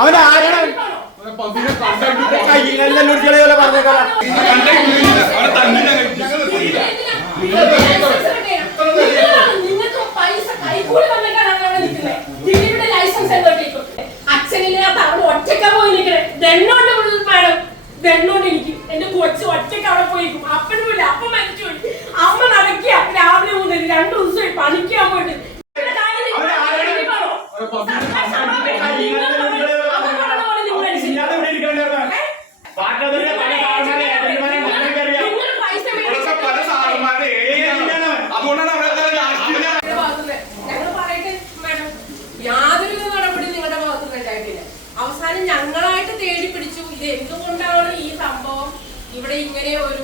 അവൻ ആരാണ്? കയ്യിലെല്ലാം നുടിക്കളെ പറഞ്ഞേക്കാം. കണ്ടേ കുഞ്ഞില്ല. അവരെ തന്നെ ഞങ്ങൾ നിങ്ങളാണ് നിങ്ങൾക്ക് പൈസ കൈക്കൂലി വന്നിട്ടാണ് അവിടെ നിൽക്കുന്നത്. ദിലീപിന്റെ ലൈസൻസ് എങ്ങോട്ടേക്കും അച്ഛനില്ലാത്ത അവിടെ ഒറ്റക്ക പോയി നിൽക്കണേ. ദണ്ണോണ്ട് മാഡം എനിക്ക് എന്റെ കൊച്ചു ഒറ്റയ്ക്ക് അവിടെ പോയിരിക്കും അപ്പനുമില്ല അപ്പം മരിച്ചു അമ്മ നടക്കുക രാവിലെ മുതൽ രണ്ടു ദിവസമായി പണിക്കാൻ പോയിട്ട് ഇവിടെ കാര്യം നിങ്ങൾ ദിലീപാണോ? സർക്കാർ ശമ്പളം മേടിക്കാൻ നിങ്ങൾ പറയണ- അവർ പറയണ പോലെ നിങ്ങൾ അനുസരിക്കണം. ഏ? നിങ്ങൾ പൈസ ഇവിടുത്തെ പല സാറന്മാരുടെ ഏരിയയാണ്. അതുകൊണ്ടാണ് അവരെല്ലാം രാഷ്ട്രീയ നിങ്ങളുടെ ഭാഗത്തുനിന്ന് ഞങ്ങൾ പറയട്ടെ മാഡം യാതൊരു നടപടി നിങ്ങളുടെ ഭാഗത്തുനിന്ന് ഉണ്ടായിട്ടില്ല അവസാനം ഞങ്ങളായിട്ട് തേടി പിടിച്ചു. ഇത് എന്തുകൊണ്ടാണ് ഈ സംഭവം ഇവിടെ ഇങ്ങനെ ഒരു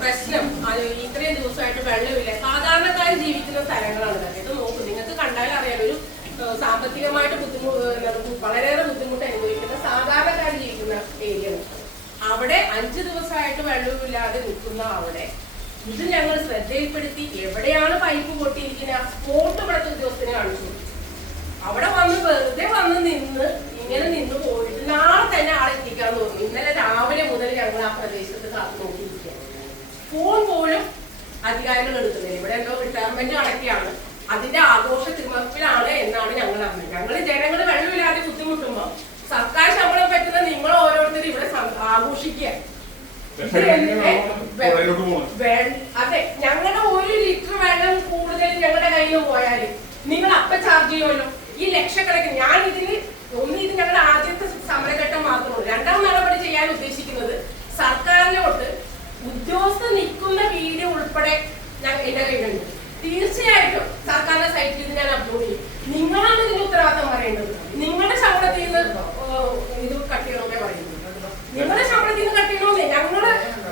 പ്രശ്നം? അത് ഇത്രയും ദിവസമായിട്ട് വെള്ളമില്ല. സാധാരണക്കാർ ജീവിക്കുന്ന സ്ഥലങ്ങളാണ് ഇതൊക്കെ. ഇത് നോക്കൂ നിങ്ങൾക്ക് കണ്ടാൽ അറിയാം. ഒരു സാമ്പത്തികമായിട്ട് ബുദ്ധിമുട്ട് വളരെയേറെ ബുദ്ധിമുട്ട് അനുഭവിക്കുന്ന സാധാരണക്കാർ ജീവിക്കുന്ന ഏരിയ അവിടെ അഞ്ചു ദിവസമായിട്ട് വെള്ളമില്ലാതെ നിൽക്കുന്ന അവിടെ ഇത് ഞങ്ങൾ ശ്രദ്ധയിൽപ്പെടുത്തി എവിടെയാണ് പൈപ്പ് പൊട്ടിയിരിക്കുന്ന ആ സ്പോട്ട് ഇവിടുത്തെ ഉദ്യോഗസ്ഥനെ കാണിച്ചു. അവിടെ വന്ന് വെറുതെ വന്ന് നിന്ന് ഇങ്ങനെ നിന്ന് പോയിട്ട് നാളെ തന്നെ ആളെ എത്തിക്കാൻ തോന്നി. ഇന്നലെ രാവിലെ മുതൽ ഞങ്ങൾ ആ പ്രദേശത്ത് കാത്തു നോക്കിയിരിക്കുക ഫോൺ പോലും അധികാരികൾ എടുക്കുന്നില്ല. ഇവിടെ എന്തോ റിട്ടയർമെന്റ് അടക്കിയാണ് അതിന്റെ ആഘോഷ തിമർപ്പിലാണ് എന്നാണ് ഞങ്ങൾ അറിഞ്ഞത്. ഞങ്ങൾ ജനങ്ങൾ വെള്ളമില്ലാതെ ബുദ്ധിമുട്ടുമ്പോ സർക്കാർ ശമ്പളം പറ്റുന്ന നിങ്ങൾ ഓരോരുത്തരും ഇവിടെ ആഘോഷിക്കുക. അതെ ഞങ്ങളുടെ ഒരു ലിറ്റർ വെള്ളം കൂടുതൽ ഞങ്ങളുടെ കയ്യിൽ പോയാൽ നിങ്ങൾ അപ്പ ചാർജ് ചെയ്യുമല്ലോ? ഈ ലക്ഷക്കണക്കിന് ഞാൻ ഇതിന് ഒന്ന് ഇത് ഞങ്ങളുടെ ആദ്യത്തെ സമരഘട്ടം മാത്രമുള്ളൂ രണ്ടാം നടപടി ചെയ്യാൻ ഉദ്ദേശിക്കുന്നത് സർക്കാരിനോട്ട് ഉദ്യോഗസ്ഥ നിൽക്കുന്ന വീട് ഉൾപ്പെടെ എന്റെ കയ്യിലുണ്ട്. തീർച്ചയായിട്ടും സർക്കാരിന്റെ സൈറ്റിൽ ഇത് ഞാൻ അപ്ലോഡ് ചെയ്യും. നിങ്ങളാണ് ഇതിന് ഉത്തരവാദിത്തം പറയേണ്ടത്. നിങ്ങളുടെ ശമ്പളത്തിൽ നിന്ന് ഇത് കട്ട് ചെയ്യണമെന്നേ പറയുന്നത് നിങ്ങളുടെ ശമ്പളത്തിൽ നിന്ന് കട്ട് ചെയ്യണമെന്നേ. ഞങ്ങൾ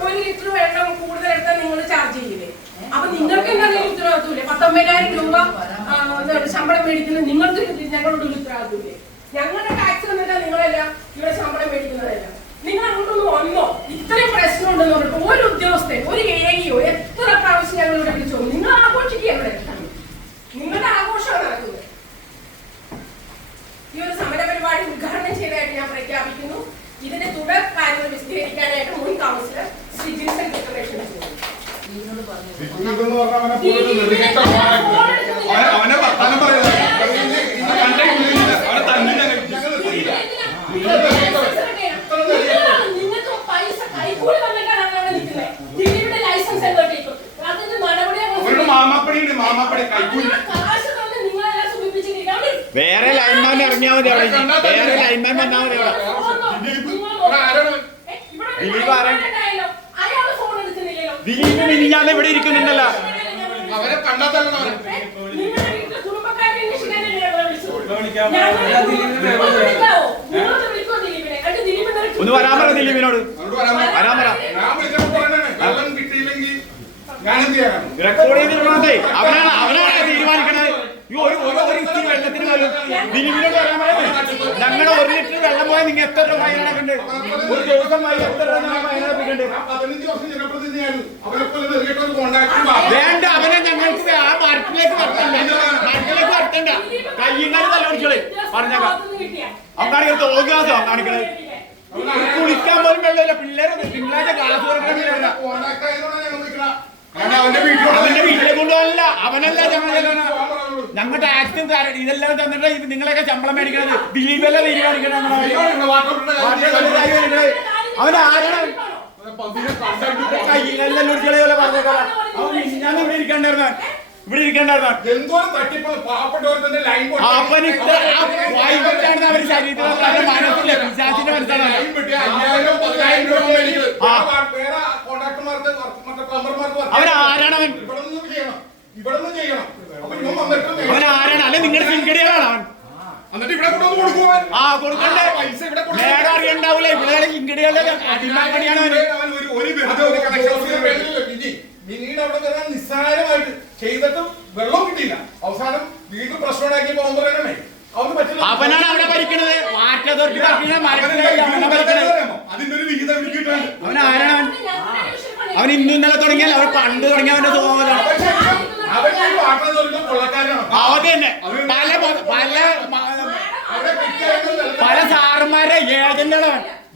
ഒരു ലിറ്റർ വെള്ളം കൂടുതൽ എടുത്താൽ നിങ്ങൾ ചാർജ് ചെയ്യില്ലേ? അപ്പൊ നിങ്ങൾക്ക് എന്തെങ്കിലും ഉത്തരവാദിത്തമില്ലേ പത്തൊമ്പതിനായിരം രൂപ ശമ്പളം മേടിക്കുന്നത് നിങ്ങൾക്ക് ഞങ്ങളോട് ഒരു ഉത്തരവാദിത്തമില്ലേ ഞങ്ങളുടെ ടാക്സ് വന്നിട്ടാ നിങ്ങളെല്ലാം ഇവിടെ ശമ്പളം മേടിക്കുന്നതല്ല. നിങ്ങൾ അങ്ങോട്ടൊന്ന് വന്നോ? ഇത്രയും പ്രശ്നമുണ്ടെന്ന് പറഞ്ഞിട്ട് ഒരു ഉദ്യോഗസ്ഥൻ ഒരു ഏരിയോ എത്ര പ്രാവശ്യം ഞങ്ങൾ ഇവിടെ വിളിച്ചോ നിങ്ങൾ ആഘോഷിക്കുക ഇവിടെ നിങ്ങളുടെ ആഘോഷമാണ് നടക്കുന്നത് ഈ ഒരു സമര പരിപാടി ഉദ്ഘാടനം ചെയ്തതായിട്ട് ഞാൻ പ്രഖ്യാപിക്കുന്നു ഇതിന്റെ തുടർ കാര്യങ്ങൾ വിശദീകരിക്കാനായിട്ട് മുൻ കൗൺസിലർ ശ്രീ ജിൻസൺ ഡിക്ലറേഷൻ ദിലീപ് എന്ന് പറഞ്ഞാൽ അവനെ പോലെ നെറുകേറ്റ മോനാക്കി. അവനെ- അവനെ വർത്താനം പറയുന്നത് കണ്ടേ കുഞ്ഞില്ല. അവരെ തന്നെ ഞങ്ങൾ നിങ്ങൾക്ക് പൈസ കൈക്കൂലി വന്നിട്ടാണ് അവിടെ നിൽക്കുന്നത് ദിലീപിന്റെ ലൈസൻസ് എങ്ങോട്ടേക്കും അതിന്റെ നടപടി അങ്ങ് അവരുടെ മാമാപ്പടിയുണ്ട് മാമാപ്പടി കൈക്കൂലി അതിനുള്ള കാശ് തന്നെ നിങ്ങളെല്ലാം സുഖിപ്പിച്ചിരിക്കുകയാണ് വേറെ ലൈൻമാൻ ഇറങ്ങിയാൽ മതി അവിടെ. വേറെ ലൈൻമാൻ വന്നാൽ മതി അവിടെ. ദിലീപ് ആരാണ് ദിലീപ് മിനിഞ്ഞാന്ന് ഇവിടെ ഇരിക്കുന്നുണ്ടല്ലോ. അവരെ കുടുംബക്കാരെ അന്വേഷിക്കാനല്ലേ ഞങ്ങളെ വിളിച്ചത്? ഞങ്ങളെ ഒന്ന് വിളിക്കാവോ? നിങ്ങളൊന്ന് വിളിക്കോ ദിലീപിനെ? എന്നിട്ട് ദിലീപ് ഇന്നലെ ഒന്ന് വരാൻ പറഞ്ഞില്ലേ ഇവനോട് വരാൻ പറ. റെക്കോർഡ് ചെയ്തിട്ടുണ്ടേ അവനാണ് അവനാണ് തീരുമാനിക്കണത്. ഞങ്ങളുടെ ഒരു ലിറ്റർ വെള്ളം പോയാൽ നിങ്ങൾ എത്ര രൂപ ഫൈനടക്കുന്നുണ്ട് ഒരു ദിവസം എത്ര രൂപ വേണ്ട അവനെ ഞങ്ങൾക്ക് ആ മരത്തിലേക്ക് മാർക്കിലേക്ക് മരത്തിലേക്ക് വരത്തണ്ട. കയ്യിന്നാലും തല പിടിച്ചോളെ പറഞ്ഞേക്കാം? അവൻ കാണിക്കുന്നത് കാണിക്കണത്. കുളിക്കാൻ പോലും വെള്ളമില്ല പിള്ളേരെ തിങ്കളാഴ്ച ക്ലാസ് കൊടുക്കണമെന്നില്ല അവന്റെ വീട്ടിലെ കൊണ്ടുപോകല്ല അവനല്ല പറയുള്ളൂ. ഞങ്ങൾ ടാക്സും ഇതെല്ലാം തന്നിട്ട് ഇത് നിങ്ങളൊക്കെ ശമ്പളം മേടിക്കണത്. ദിലീപല്ല തീരുമാനിക്കണം അവൻ ആരാണ്? കയ്യിലെല്ലാം പറഞ്ഞേക്കാം അവൻ ഞാൻ ഇവിടെ ഇരിക്കണ്ടായിരുന്ന. ഇവിടെ ഇരിക്കണ്ടായിരുന്ന? എന്തോരം തട്ടിപ്പാണ് തന്നെ ലൈൻ അവന് ഇത്ര വായ്പറ്റാണ് അവർ ശരീരത്തിൽ മനസ്സില്ല പിശാചിന്റെ മനസ്സിലാണ് ലൈൻ വെട്ടി മിനിയുടെ അവിടെ വരാൻ നിസ്സാരമായിട്ട് ചെയ്തിട്ടും വെള്ളം കിട്ടിയില്ല. അവസാനം വീണ്ടും പ്രശ്നം ഉണ്ടാക്കി പോകാൻ അവൻ ആരാണ്? ഇന്ന് ഇന്നലെ തുടങ്ങിയാൽ അവൻ പണ്ട് തുടങ്ങിയ അവന്റെ സ്വഭാവം തോന്നുന്ന പല പല പല സാറന്മാരെ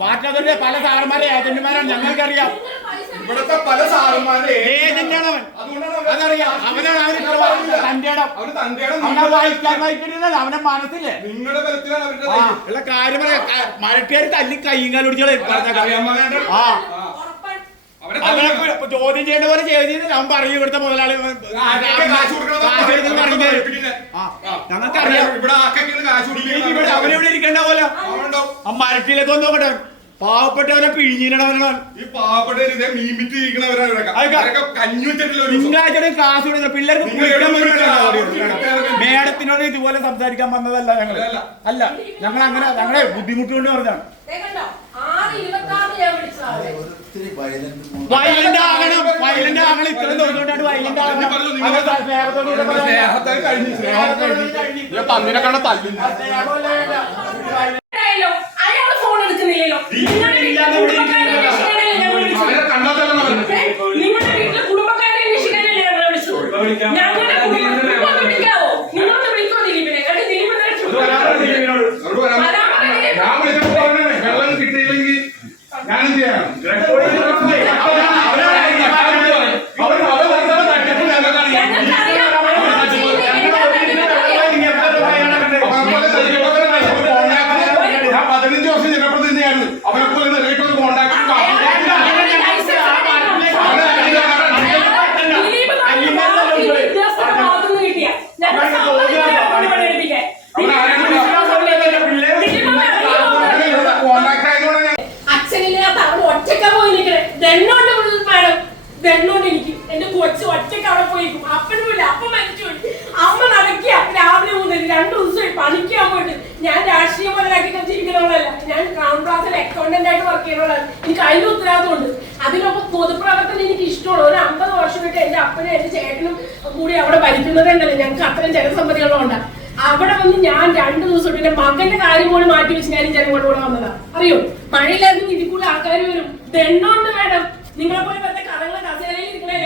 പാർട്ടിയുടെ പല സാറന്മാരെ ഏജന്റുമാരാണ് ഞങ്ങൾക്കറിയാം. ഇവിടുത്തെ പല സാറന്മാരെ. ഏജന്റാണ് അവൻ അവനാണ് അവനെ വായിക്കാൻ വായിക്കരുതല്ല അവനെ മനസ്സില്ലേ? നിങ്ങളുടെ ബലത്തിലാണ് അവരുടെ കാര്യം പറയാം. മരട്ടുകാർ തല്ലി കയ്യും കാലൊടിച്ചാളെ ആ ചോദ്യം ചെയ്യേണ്ട പോലെ ചെയ്ത് ഞാൻ പറയും ഇവിടുത്തെ മുതലാളി ഞങ്ങൾക്ക് അറിയാം ഇവിടെ ഇരിക്കേണ്ട പോലെ. ആ മരട്ടിയിലേക്ക് ഒന്ന് നോക്കട്ടെ. പാവപ്പെട്ടവരെ പിഴിഞ്ഞിടവനാണ് ഈ പാവപ്പെട്ടവര് മീമിറ്റ് ക്ലാസ് പിള്ളേർക്ക് മേഡത്തിനോട് ഇതുപോലെ സംസാരിക്കാൻ വന്നതല്ല ഞങ്ങൾ അല്ല ഞങ്ങൾ അങ്ങനെ ഞങ്ങളെ ബുദ്ധിമുട്ടുകൊണ്ട് പറഞ്ഞാണ് ഒത്തിരി വയലന്റ് ആകണം വയലന്റ് ആകണം ഇത്രയും തോന്നിക്കൊണ്ടാണ് വയലന്റ് ആകണം സ്നേഹത്തോടെ കഴിഞ്ഞു. സ്നേഹത്തോടെ പന്നിനെ കാണാൻ തല്ലില്ല നിങ്ങളുടെ വീട്ടിലെ കുടുംബക്കാരെ അന്വേഷിക്കാനല്ലേ ഞങ്ങൾ വിളിച്ചത്? ഇഷ്ടമാണ് ഒരു അമ്പത് വർഷമായിട്ട് എന്റെ അപ്പനും എന്റെ ചേട്ടനും കൂടി അവിടെ ഭരിക്കുന്നത് തന്നെയല്ലേ ഞങ്ങൾക്ക് അത്രയും ജനസമ്മതികളുണ്ട് അവിടെ വന്ന് ഞാൻ രണ്ടു ദിവസം എന്റെ മകന്റെ കാര്യം പോലും മാറ്റി വെച്ച് ഞാൻ ജനങ്ങളുടെ കൂടെ വന്നതാ. അറിയോ? മഴയില്ലായിരുന്നു ഇതിൽ കൂടെ ആൾക്കാർ വരും. ദണ്ണുണ്ട് മാഡം. നിങ്ങളെ പോലെ വെറുതെ കഥകളെ കസേരയിൽ ഇരിക്കണേ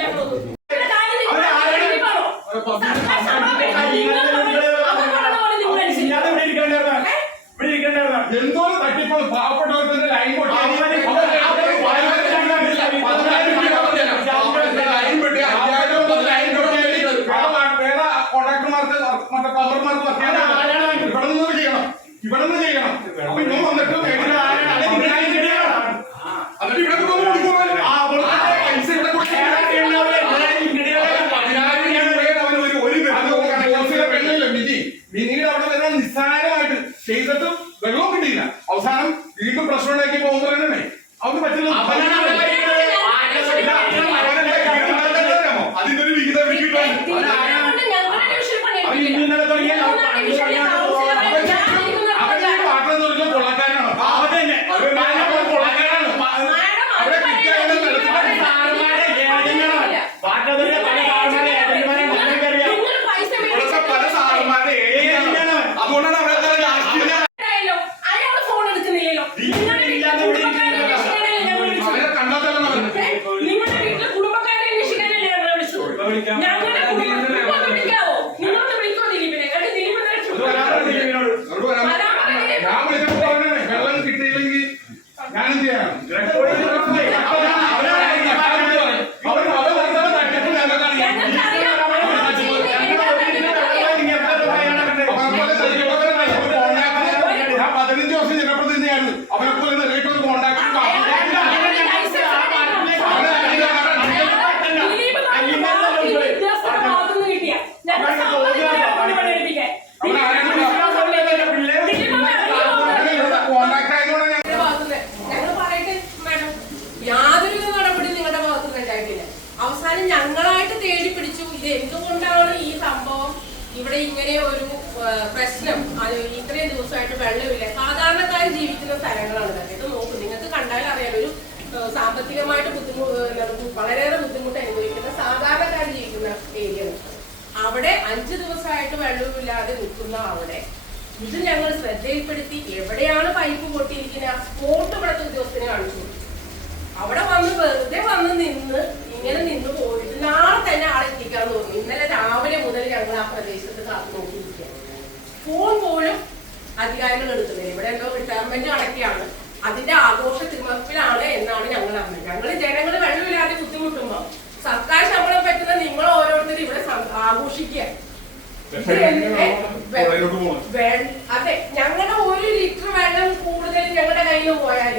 സാമ്പത്തികമായിട്ട് ബുദ്ധിമുട്ട് വളരെയേറെ ബുദ്ധിമുട്ട് അനുഭവിക്കുന്ന സാധാരണക്കാർ ജീവിക്കുന്ന ഏരിയ അവിടെ അഞ്ചു ദിവസമായിട്ട് വെള്ളമില്ലാതെ നിൽക്കുന്ന അവിടെ ഇത് ഞങ്ങൾ ശ്രദ്ധയിൽപ്പെടുത്തി എവിടെയാണ് പൈപ്പ് പൊട്ടിയിരിക്കുന്നത് ആ സ്പോട്ട് ഇവിടെ ഉദ്യോഗസ്ഥനെ കാണിച്ചു അവിടെ വന്ന് വെറുതെ വന്ന് നിന്ന് ഇങ്ങനെ നിന്ന് പോയിട്ട് നാളെ തന്നെ ആളെ എത്തിക്കാൻ തോന്നി ഇന്നലെ രാവിലെ മുതൽ ഞങ്ങൾ ആ പ്രദേശത്ത് കാത്തു നോക്കിയിരിക്കുകയാണ്. ഫോൺ പോലും അധികാരികൾ എടുക്കുന്നില്ല. ഇവിടെ എന്തോ റിട്ടയർമെന്റ് അടക്കിയാണ്. അതിന്റെ ആഘോഷ തിമപ്പിലാണ് ആഘോഷിക്കുക അതെ ഞങ്ങളുടെ ഒരു ലിറ്റർ വെള്ളം കൂടുതൽ ഞങ്ങളുടെ കയ്യിൽ പോയാൽ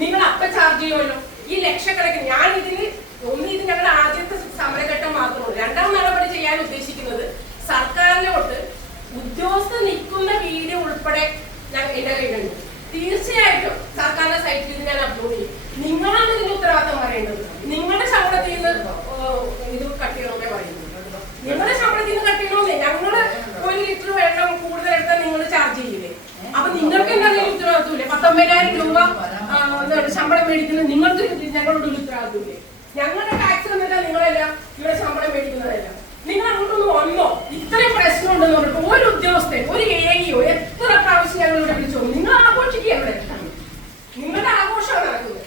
നിങ്ങൾ അപ്പ ചാർജ് ചെയ്യുമല്ലോ? ഈ ലക്ഷക്കണക്കിന് ഞാൻ ഇതിന് ഒന്ന് ഇത് ഞങ്ങളുടെ ആദ്യത്തെ സമരഘട്ടം മാത്രമുള്ളൂ രണ്ടാം നടപടി ചെയ്യാൻ ഉദ്ദേശിക്കുന്നത് സർക്കാരിലോട്ട് ഉദ്യോഗസ്ഥ നിൽക്കുന്ന വീട് ഉൾപ്പെടെ ഞാൻ എന്റെ കയ്യിലുണ്ട്. തീർച്ചയായിട്ടും സർക്കാരിന്റെ സൈറ്റിൽ ഇത് ഞാൻ അപ്ലോഡ് ചെയ്യും. നിങ്ങളാണ് ഇതിന്റെ ഉത്തരവാദിത്തം പറയേണ്ടത്. നിങ്ങളുടെ ശമ്പളത്തിൽ നിന്ന് ഇത് കട്ട് നിങ്ങളുടെ ശമ്പളത്തിൽ നിന്ന് കട്ട് ചെയ്യണമെന്നേ ഞങ്ങൾ ഒരു ലിറ്റർ വെള്ളം കൂടുതൽ എടുത്താൽ നിങ്ങൾ ചാർജ് ചെയ്യില്ലേ? അപ്പൊ നിങ്ങൾക്ക് എന്തെങ്കിലും ഉത്തരവാദിത്തമില്ലേ പത്തൊമ്പതിനായിരം രൂപ ശമ്പളം മേടിക്കുന്നത് നിങ്ങൾക്ക് ഞങ്ങളോട് ഒരു ഉത്തരവാദിത്തമില്ലേ ഞങ്ങളുടെ ടാക്സ് തന്നില്ല നിങ്ങളെല്ലാം ഇവിടെ ശമ്പളം മേടിക്കുന്നതല്ല നിങ്ങൾ അങ്ങോട്ടൊന്ന് വന്നോ. ഇത്രയും പ്രശ്നം പ്രശ്നമുണ്ടെന്ന് പറഞ്ഞിട്ട് ഒരു ഉദ്യോഗസ്ഥൻ ഒരു ഏരിയോ എത്ര പ്രാവശ്യം ഞങ്ങൾ ഇവിടെ വിളിച്ചു നിങ്ങൾ ആഘോഷിക്കുക ഇവിടെ. നിങ്ങളുടെ ആഘോഷമാണ് നടക്കുന്നത്.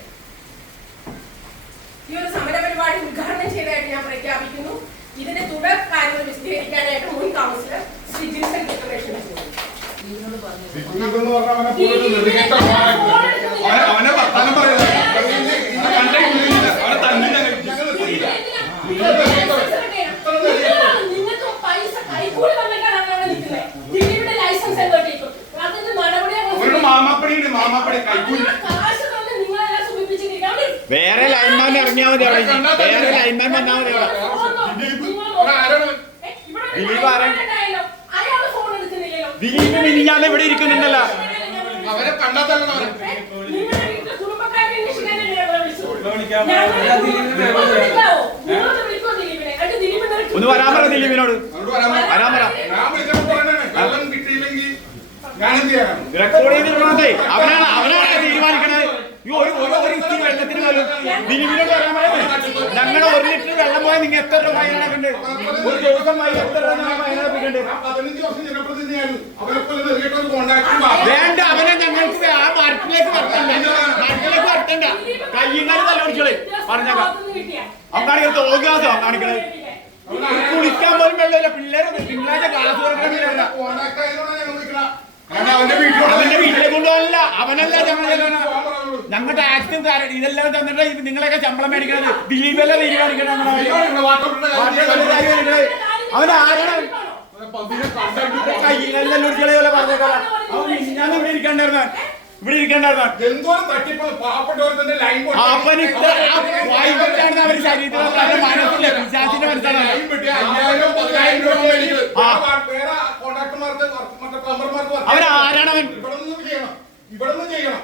ഈ ഒരു സമര പരിപാടി ഉദ്ഘാടനം ചെയ്തതായിട്ട് ഞാൻ പ്രഖ്യാപിക്കുന്നു. ഇതിന്റെ തുടർ കാര്യങ്ങൾ വിശദീകരിക്കാനായിട്ട് മുൻ കൗൺസിലർ ശ്രീ ജിൻസൺ ഡിക്ലറേഷൻ നിങ്ങൾക്ക് പൈസ കൈക്കൂലി തന്നിട്ടാണ് അവിടെ നിൽക്കുന്നത് ദിലീപിന്റെ ലൈസൻസ് അതിന്റെ നടപടി മാമാപ്പണി കൈക്കൂലി കാശ് തന്ന് നിങ്ങളെല്ലാം വേറെ ലൈൻമാൻ ഇറങ്ങിയാൽ മതി വേറെ ലൈൻമാൻ വന്നാൽ മതി ദിലീപ് ഇവിടെ ആരാണ്? ദിലീപ് ഫോൺ എടുക്കുന്നില്ലല്ലോ. ദിലീപ് മിനിഞ്ഞാന്ന് ഇവിടെ ഇരിക്കുന്നുണ്ടല്ല. അവരെ കണ്ടാത്തല്ല ഒന്ന് വരാൻ പറ ദിലീപിനോട്. വരാൻ പറ. റെക്കോർഡ് ചെയ്തിട്ടുണ്ടേ അവനാണ് അവനാണ് തീരുമാനിക്കണത്? ഈ ഒരു ഒരു ഒരു ഇത്തിരി വെള്ളത്തിന് പോലും ദിലീപിനോട് വരാൻ പറയുന്നത് ഞങ്ങളുടെ ലിറ്റർ നിങ്ങൾ എത്ര രൂപ വയനാടുണ്ട് ഒരു ദിവസം വൈകി എത്ര രൂപ വയനാടുണ്ട് വേണ്ട അവനെ ഞങ്ങൾക്ക് ആ മരത്തിലേക്ക് വരട്ടണ്ട മരത്തിലേക്ക് വർത്തണ്ട കയ്യുന്നാൽ തല പിടിച്ചോളെ. പറഞ്ഞേക്കാം. അവനാണെങ്കിൽ തോന്നിയാസോ കാണിക്കണത് കുളിക്കാൻ പോലും വെള്ളമില്ല. പിള്ളേരെ തിങ്കളാഴ്ച ക്ലാസ് ഞാൻ അവന്റെ വീട്ടിലോട്ട് അവന്റെ വീട്ടിലെ കൊണ്ടുപോകല്ല അവനല്ല ഞങ്ങൾ പോകാൻ ആക്സിഡന്റ് കാരണം ഇതെല്ലാം തന്നിട്ട് ഇത് നിങ്ങളൊക്കെ ശമ്പളം മേടിക്കണത് ദിലീപല്ലേ തീരുമാനിക്കണം അവൻ ആരാണ്? കയ്യിലെല്ലാം പറഞ്ഞേക്കാം അവൻ ഞാൻ ഇവിടെ ഇരിക്കണ്ടായിരുന്ന? ഇവിടെ ഇരിക്കണ്ടായിരുന്ന? എന്തോരം തട്ടിപ്പ് പാവപ്പെട്ടവരുടെ ലൈൻ അവർ ശരീരത്തിൽ മനസ്സില്ല അവൻ ഇവിടെ നിന്ന് ചെയ്യണം. ഇവിടെ നിന്ന് ചെയ്യണം.